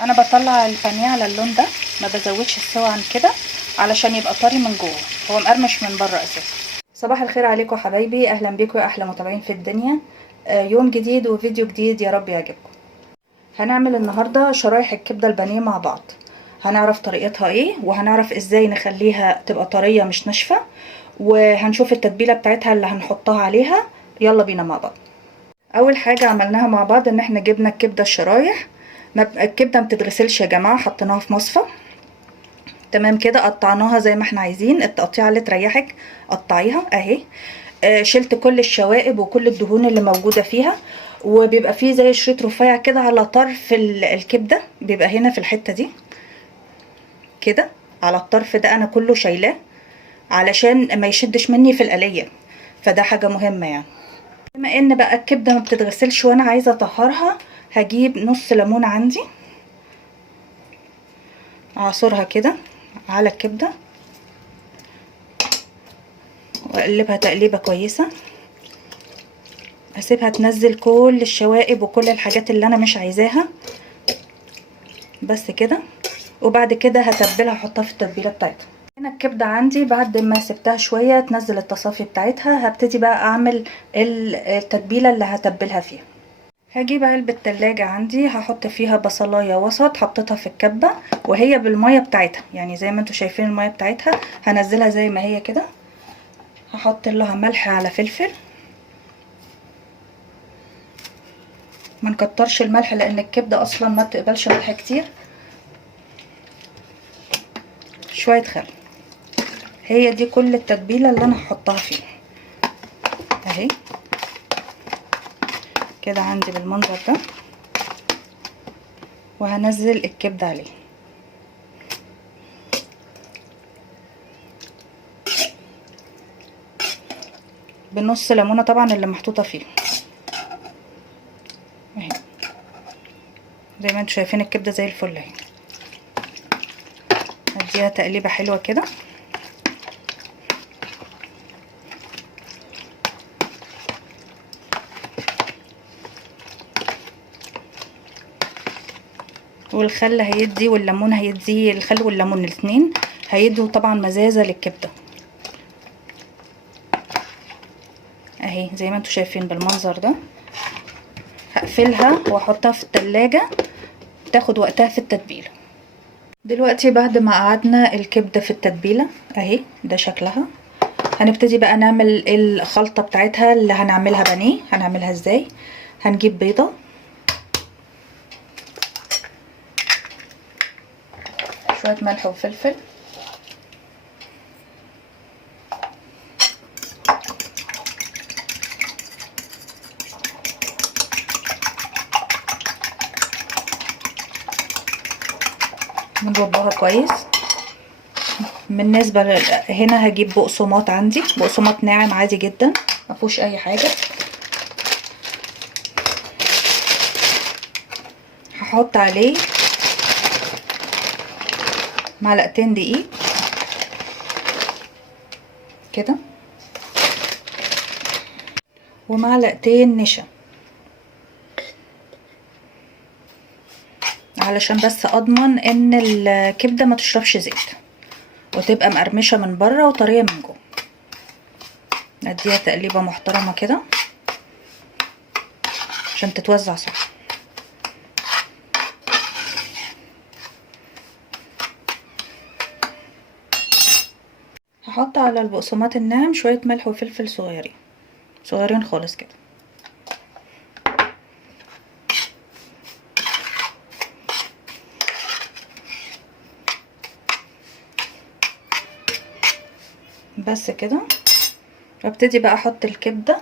انا بطلع البانيه على اللون ده، ما بزودش السوا عن كده علشان يبقى طري من جوه، هو مقرمش من بره اساسا. صباح الخير عليكم حبايبي، اهلا بيكم يا احلى متابعين في الدنيا. يوم جديد وفيديو جديد، يا رب يعجبكم. هنعمل النهارده شرايح الكبده البانيه مع بعض. هنعرف طريقتها ايه، وهنعرف ازاي نخليها تبقى طريه مش ناشفه، وهنشوف التتبيله بتاعتها اللي هنحطها عليها. يلا بينا مع بعض. اول حاجه عملناها مع بعض ان احنا جبنا الكبده الشرايح. الكبده ما بتتغسلش يا جماعه، حطيناها في مصفى. تمام كده، قطعناها زي ما احنا عايزين، التقطيعه اللي تريحك قطعيها اهي. شلت كل الشوائب وكل الدهون اللي موجوده فيها، وبيبقى فيه زي شريط رفيع كده على طرف الكبده، بيبقى هنا في الحته دي كده، على الطرف ده انا كله شايلاه علشان ما يشدش مني في القليه، فده حاجه مهمه يعني. بما ان بقى الكبده ما بتتغسلش وانا عايزه اطهرها، هجيب نص ليمون عندي، اعصرها كده على الكبده واقلبها تقليبه كويسه، هسيبها تنزل كل الشوائب وكل الحاجات اللي انا مش عايزاها بس كده. وبعد كده هتبلها، احطها في التتبيله بتاعتها. هنا الكبده عندي بعد ما سبتها شويه تنزل التصافي بتاعتها، هبتدي بقى اعمل التتبيله اللي هتبلها فيها. هجيب علبة تلاجة عندي، هحط فيها بصلاية وسط، حطيتها في الكبة وهي بالمية بتاعتها، يعني زي ما انتوا شايفين المية بتاعتها، هنزلها زي ما هي كده. هحط لها ملح على فلفل، ما نكترش الملح لان الكبدة اصلا ما بتقبلش ملح كتير. شوية خل، هي دي كل التتبيلة اللي انا هحطها فيها اهي كده عندي بالمنظر ده، وهنزل الكبدة عليه. بنص ليمونة طبعا اللي محطوطة فيه اهي، زي ما انتوا شايفين الكبدة زي الفل اهي. هديها تقليبة حلوة كده، والخل هيدي والليمون هيدي، الخل والليمون الاتنين هيدوا طبعا مزازة للكبدة اهي زي ما انتوا شايفين بالمنظر ده. هقفلها واحطها في التلاجة تاخد وقتها في التتبيلة. دلوقتي بعد ما قعدنا الكبدة في التتبيلة اهي ده شكلها، هنبتدي بقى نعمل الخلطة بتاعتها اللي هنعملها بانيه. هنعملها ازاي؟ هنجيب بيضة، شوية ملح وفلفل، بنربها كويس. بالنسبة هنا هجيب بقسماط، عندي بقسماط ناعم عادي جدا مفيهوش اي حاجة. هحط عليه معلقتين دقيق كده، ومعلقتين نشا، علشان بس اضمن ان الكبده ما تشربش زيت وتبقى مقرمشه من بره وطريه من جوه. اديها تقليبه محترمه كده عشان تتوزع صح. هحط على البقسماط الناعم شويه ملح وفلفل صغيرين صغيرين خالص كده، بس كده. وابتدي بقى احط الكبده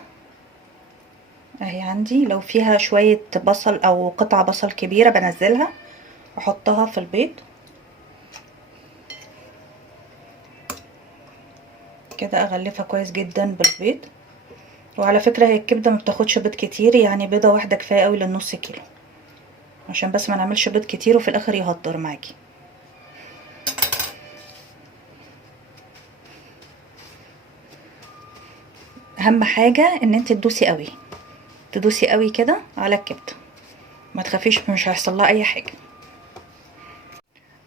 اهي عندي، لو فيها شويه بصل او قطع بصل كبيره بنزلها احطها في البيض كده، اغلفها كويس جدا بالبيض. وعلى فكره هي الكبده ما بتاخدش بيض كتير، يعني بيضه واحده كفايه قوي للنص كيلو، عشان بس ما نعملش بيض كتير وفي الاخر يهدر معاكي. اهم حاجه ان انت تدوسي قوي، تدوسي قوي كده على الكبده، ما تخافيش مش هيحصل لها اي حاجه.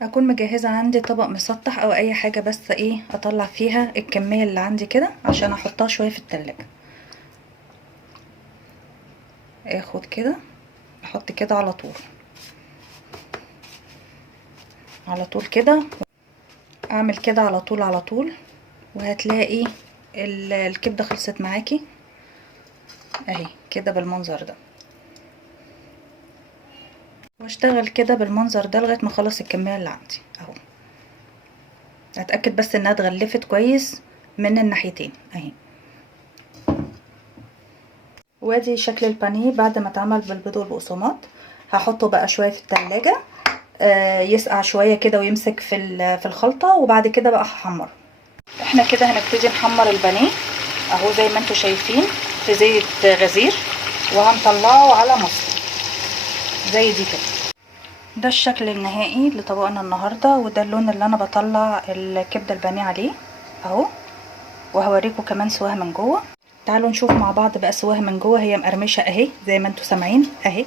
اكون مجهزه عندي طبق مسطح او اي حاجه، بس ايه اطلع فيها الكميه اللي عندي كده عشان احطها شويه في التلاجة. اخد كده احط كده على طول على طول كده، اعمل كده على طول على طول، وهتلاقي الكبده خلصت معاكي اهي كده بالمنظر ده. واشتغل كده بالمنظر ده لغايه ما اخلص الكميه اللي عندي اهو. اتاكد بس انها اتغلفت كويس من الناحيتين اهي. وادي شكل البانيه بعد ما اتعمل بالبيض والبقسماط. هحطه بقى شويه في التلاجة يسقع شويه كده ويمسك في الخلطه، وبعد كده بقى هحمره. احنا كده هنبتدي نحمر البانيه اهو زي ما انتوا شايفين في زيت غزير، وهنطلعه على مصر زي دي كده. ده الشكل النهائي لطبقنا النهارده، وده اللون اللي انا بطلع الكبده البانيه عليه اهو. وهوريكم كمان سواها من جوه. تعالوا نشوف مع بعض بقى سواها من جوه. هي مقرمشه اهي زي ما انتوا سامعين اهي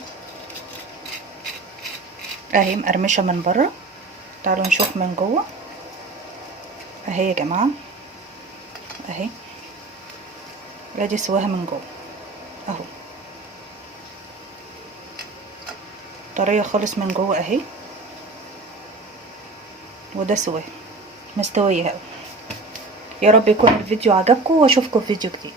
اهي مقرمشه من بره. تعالوا نشوف من جوه اهي يا جماعه اهي. ادي سواها من جوه اهو، طريه خالص من جوه اهي. وده سواها مستويه اهو. يا رب يكون الفيديو عجبكم، واشوفكم في فيديو جديد.